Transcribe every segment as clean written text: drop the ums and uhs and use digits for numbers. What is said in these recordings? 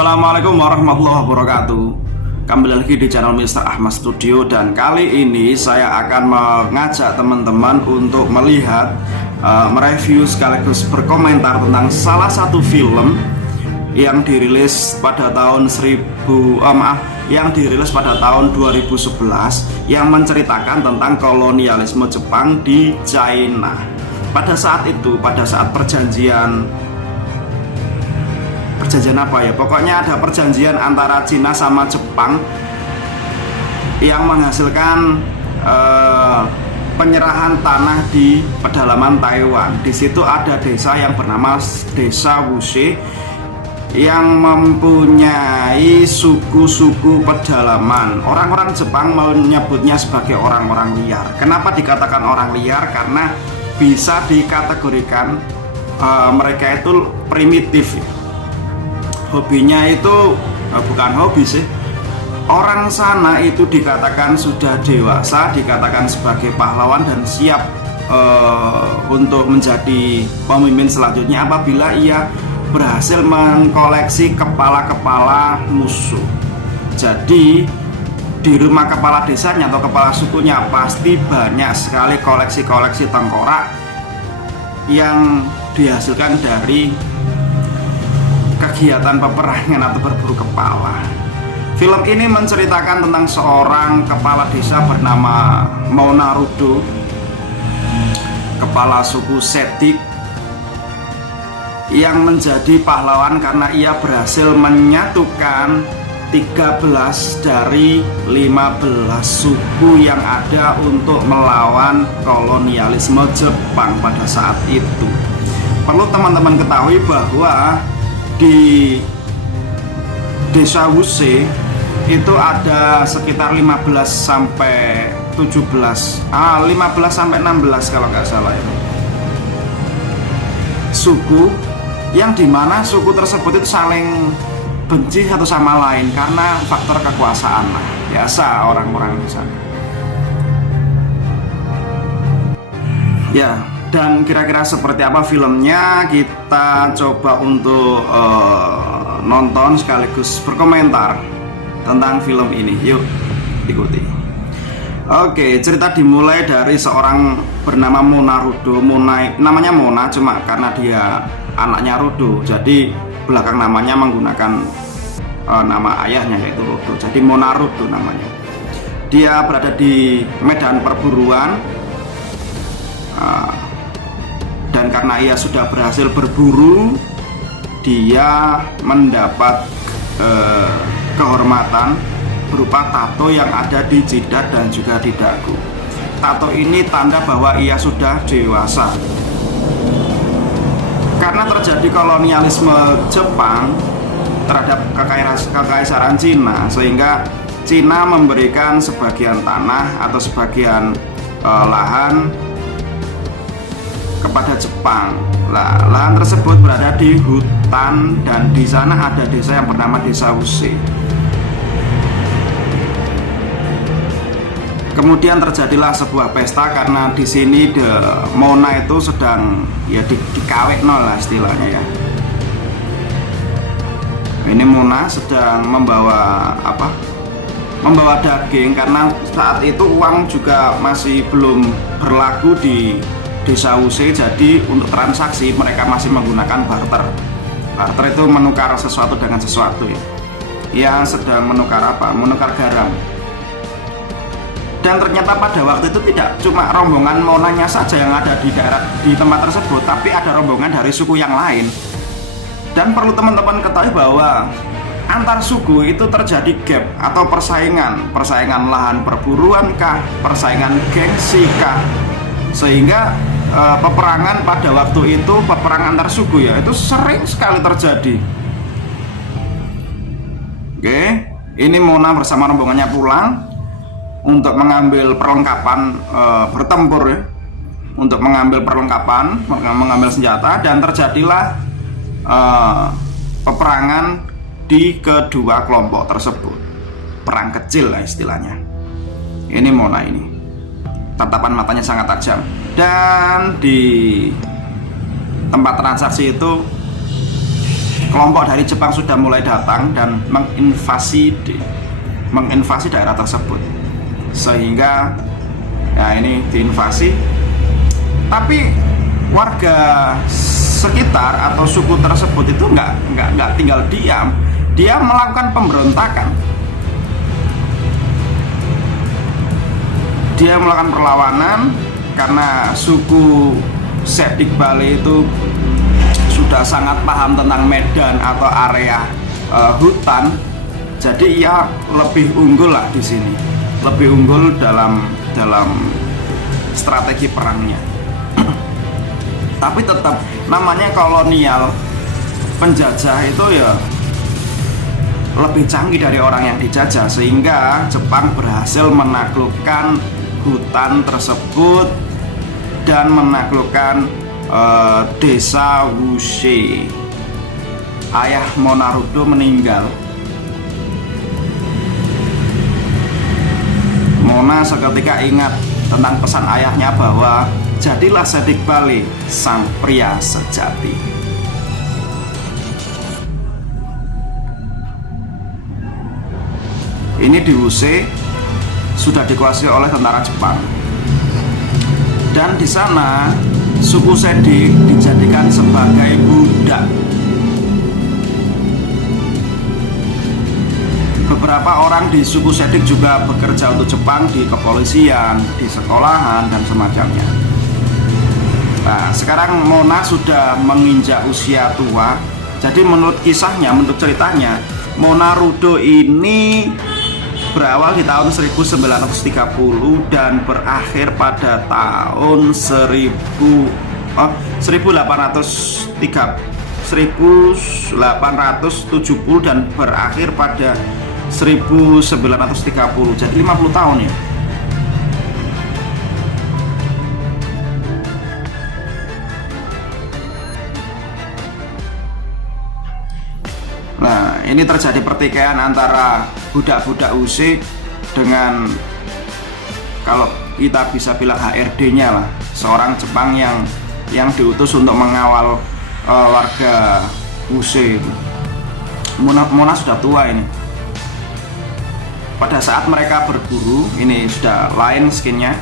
Assalamualaikum warahmatullahi wabarakatuh. Kembali lagi di channel Mr. Ahmad Studio. Dan kali ini saya akan mengajak teman-teman untuk melihat, mereview sekaligus berkomentar tentang salah satu film yang dirilis pada tahun 2011 yang menceritakan tentang kolonialisme Jepang di China. Pada saat itu, pada saat perjanjian apa ya, pokoknya ada perjanjian antara Cina sama Jepang yang menghasilkan penyerahan tanah di pedalaman Taiwan. Di situ ada desa yang bernama Desa Wushe yang mempunyai suku-suku pedalaman. Orang-orang Jepang menyebutnya sebagai orang-orang liar. Kenapa dikatakan orang liar? Karena bisa dikategorikan mereka itu primitif. Hobinya itu bukan hobi sih. Orang sana itu dikatakan sudah dewasa, dikatakan sebagai pahlawan dan siap untuk menjadi pemimpin selanjutnya apabila ia berhasil mengkoleksi kepala-kepala musuh. Jadi di rumah kepala desanya atau kepala sukunya pasti banyak sekali koleksi-koleksi tengkorak yang dihasilkan dari kegiatan peperangan atau berburu kepala. Film ini menceritakan tentang seorang kepala desa bernama Monarudo, kepala suku Sedik, yang menjadi pahlawan karena ia berhasil menyatukan 13 dari 15 suku yang ada untuk melawan kolonialisme Jepang pada saat itu. Perlu teman-teman ketahui bahwa di Desa Wushe itu ada sekitar 15 sampai 16 kalau nggak salah itu suku, yang dimana suku tersebut itu saling benci satu sama lain karena faktor kekuasaan. Nah, biasa orang-orang di sana. Ya, dan kira-kira seperti apa filmnya, kita coba untuk nonton sekaligus berkomentar tentang film ini. Yuk, ikuti. Oke, cerita dimulai dari seorang bernama Monarudo. Namanya Mona cuma karena dia anaknya Rudo, jadi belakang namanya menggunakan nama ayahnya yaitu Rudo. Jadi Monarudo namanya. Dia berada di medan perburuan. Dan karena ia sudah berhasil berburu, dia mendapat kehormatan berupa tato yang ada di jidat dan juga di dagu. Tato ini tanda bahwa ia sudah dewasa. Karena terjadi kolonialisme Jepang terhadap kekaisaran Cina, sehingga Cina memberikan sebagian tanah atau sebagian lahan kepada Jepang. Lahan tersebut berada di hutan dan di sana ada desa yang bernama Desa Wushe. Kemudian terjadilah sebuah pesta karena di sini Mona itu sedang ya dikawekno lah istilahnya ya. Ini Mona sedang membawa membawa daging karena saat itu uang juga masih belum berlaku di Desa Wushe, jadi untuk transaksi mereka masih menggunakan barter. Barter itu menukar sesuatu dengan sesuatu ya. Ia sedang menukar menukar garam. Dan ternyata pada waktu itu tidak cuma rombongan Monanya saja yang ada di tempat tersebut, tapi ada rombongan dari suku yang lain. Dan perlu teman-teman ketahui bahwa antar suku itu terjadi gap atau persaingan lahan perburuan kah, persaingan gengsi kah, sehingga peperangan pada waktu itu, peperangan antar suku ya, itu sering sekali terjadi. Oke, ini Mona bersama rombongannya pulang untuk mengambil perlengkapan bertempur ya, untuk mengambil perlengkapan, mengambil senjata, dan terjadilah peperangan di kedua kelompok tersebut. Perang kecil lah istilahnya. Ini Mona ini, tatapan matanya sangat tajam. Dan di tempat transaksi itu kelompok dari Jepang sudah mulai datang dan menginvasi daerah tersebut, sehingga ya ini diinvasi. Tapi warga sekitar atau suku tersebut itu nggak tinggal diam, dia melakukan pemberontakan, dia melakukan perlawanan karena suku Sedik Bale itu sudah sangat paham tentang medan atau area hutan, jadi ia lebih unggul lah di sini, lebih unggul dalam strategi perangnya. Tapi tetap namanya kolonial, penjajah itu ya lebih canggih dari orang yang dijajah, sehingga Jepang berhasil menaklukkan hutan tersebut dan menaklukkan desa Wushe. Ayah Monarudo meninggal. Mona seketika ingat tentang pesan ayahnya bahwa jadilah Sedik Bale sang pria sejati. Ini di Wushe sudah dikuasai oleh tentara Jepang, dan di sana suku Sedik dijadikan sebagai budak. Beberapa orang di suku Sedik juga bekerja untuk Jepang di kepolisian, di sekolahan, dan semacamnya. Nah, sekarang Mona sudah menginjak usia tua. Jadi menurut kisahnya, menurut ceritanya, Monarudo ini berawal di tahun 1930 dan berakhir pada tahun 1870 dan berakhir pada 1930. Jadi 50 tahun ya. Nah, ini terjadi pertikaian antara budak-budak Wushe dengan, kalau kita bisa bilang, HRD-nya lah, seorang Jepang yang diutus untuk mengawal warga Wushe. Mona sudah tua ini. Pada saat mereka berburu, ini sudah lain skinnya.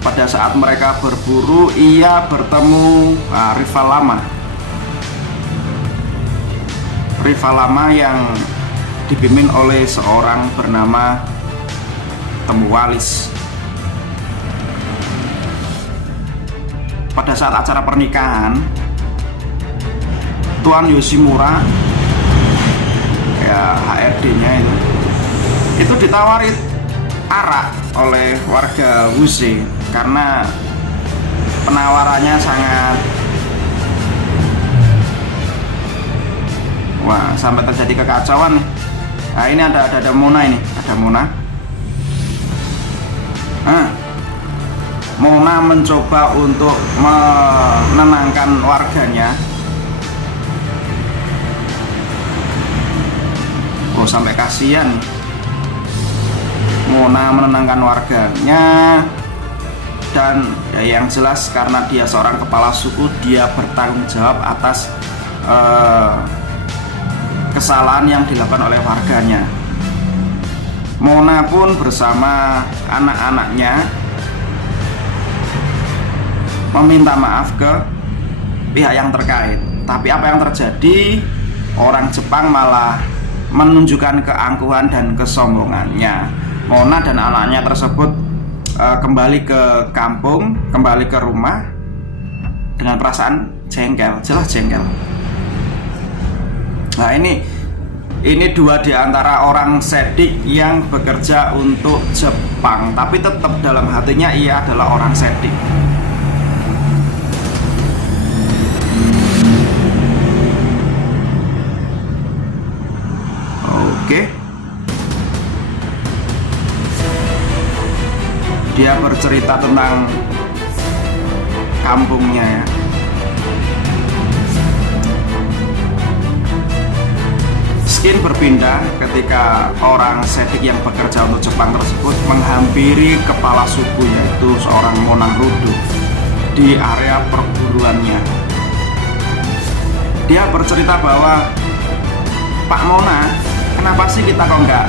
Pada saat mereka berburu, ia bertemu rival lama yang dipimpin oleh seorang bernama Temuwalis. Pada saat acara pernikahan, Tuan Yoshimura, ya HRD-nya itu ditawari arak oleh warga Wushe karena penawarannya sangat, wah, sampai terjadi kekacauan nih. Nah, ini ada Mona ini, ada Mona. Mona mencoba untuk menenangkan warganya. Oh, sampai kasihan. Mona menenangkan warganya, dan ya, yang jelas karena dia seorang kepala suku, dia bertanggung jawab atas kesalahan yang dilakukan oleh warganya. Mona pun bersama anak-anaknya meminta maaf ke pihak yang terkait. Tapi apa yang terjadi? Orang Jepang malah menunjukkan keangkuhan dan kesombongannya. Mona dan anaknya tersebut kembali ke kampung, kembali ke rumah dengan perasaan jengkel, jelas jengkel. Nah, ini dua di antara orang Sedik yang bekerja untuk Jepang, tapi tetap dalam hatinya ia adalah orang Sedik. Oke. Dia bercerita tentang kampungnya ya. Skin berpindah ketika orang Sedik yang bekerja untuk Jepang tersebut menghampiri kepala suku, yaitu seorang Monarudo, di area perburuannya. Dia bercerita bahwa, Pak Mona, kenapa sih kita kok nggak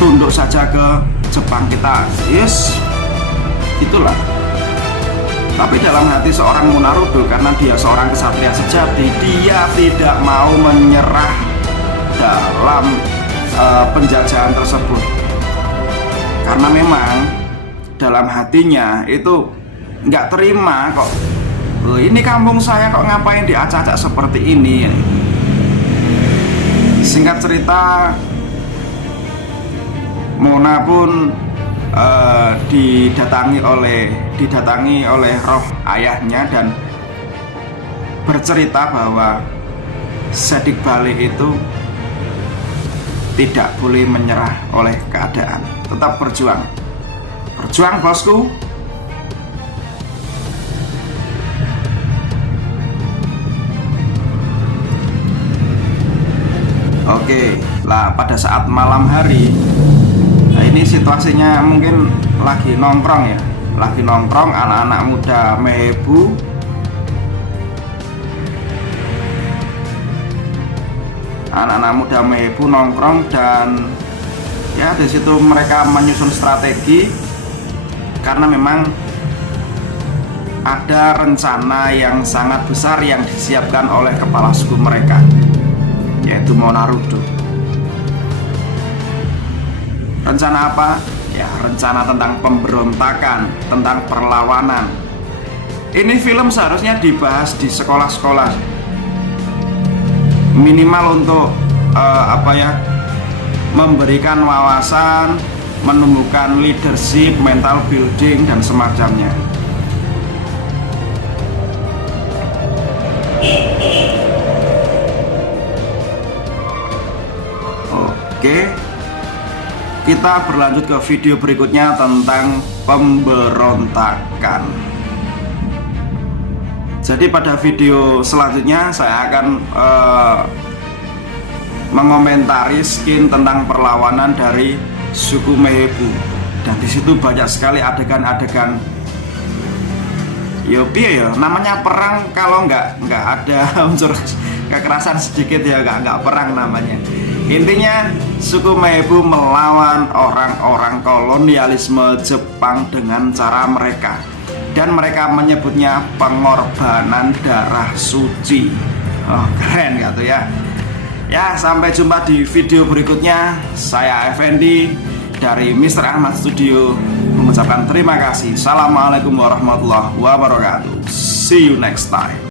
tunduk saja ke Jepang kita? Yes, itulah. Tapi dalam hati seorang Munarudo, karena dia seorang kesatria sejati, dia tidak mau menyerah dalam penjajahan tersebut. Karena memang dalam hatinya itu nggak terima kok, ini kampung saya kok ngapain diacak-acak seperti ini. Singkat cerita, Mona pun didatangi oleh roh ayahnya dan bercerita bahwa Sedik Bale itu tidak boleh menyerah oleh keadaan, tetap berjuang bosku. Oke lah, pada saat malam hari, nah ini situasinya mungkin lagi nongkrong ya, anak-anak muda Mehebu nongkrong, dan ya di situ mereka menyusun strategi karena memang ada rencana yang sangat besar yang disiapkan oleh kepala suku mereka, yaitu Monarudo. Rencana apa? Ya, rencana tentang pemberontakan, tentang perlawanan. Ini film seharusnya dibahas di sekolah-sekolah, minimal untuk memberikan wawasan, menumbuhkan leadership, mental building, dan semacamnya. Oke, kita berlanjut ke video berikutnya tentang pemberontakan. Jadi pada video selanjutnya saya akan mengomentari skin tentang perlawanan dari suku Mehebu, dan disitu banyak sekali adegan-adegan. Ya namanya perang kalau nggak ada unsur kekerasan sedikit ya nggak perang namanya. Intinya suku Mehebu melawan orang-orang kolonialisme Jepang dengan cara mereka, dan mereka menyebutnya pengorbanan darah suci. Oh, keren nggak tuh ya? Ya, sampai jumpa di video berikutnya. Saya Effendi dari Mr. Ahmad Studio mengucapkan terima kasih. Assalamualaikum warahmatullahi wabarakatuh. See you next time.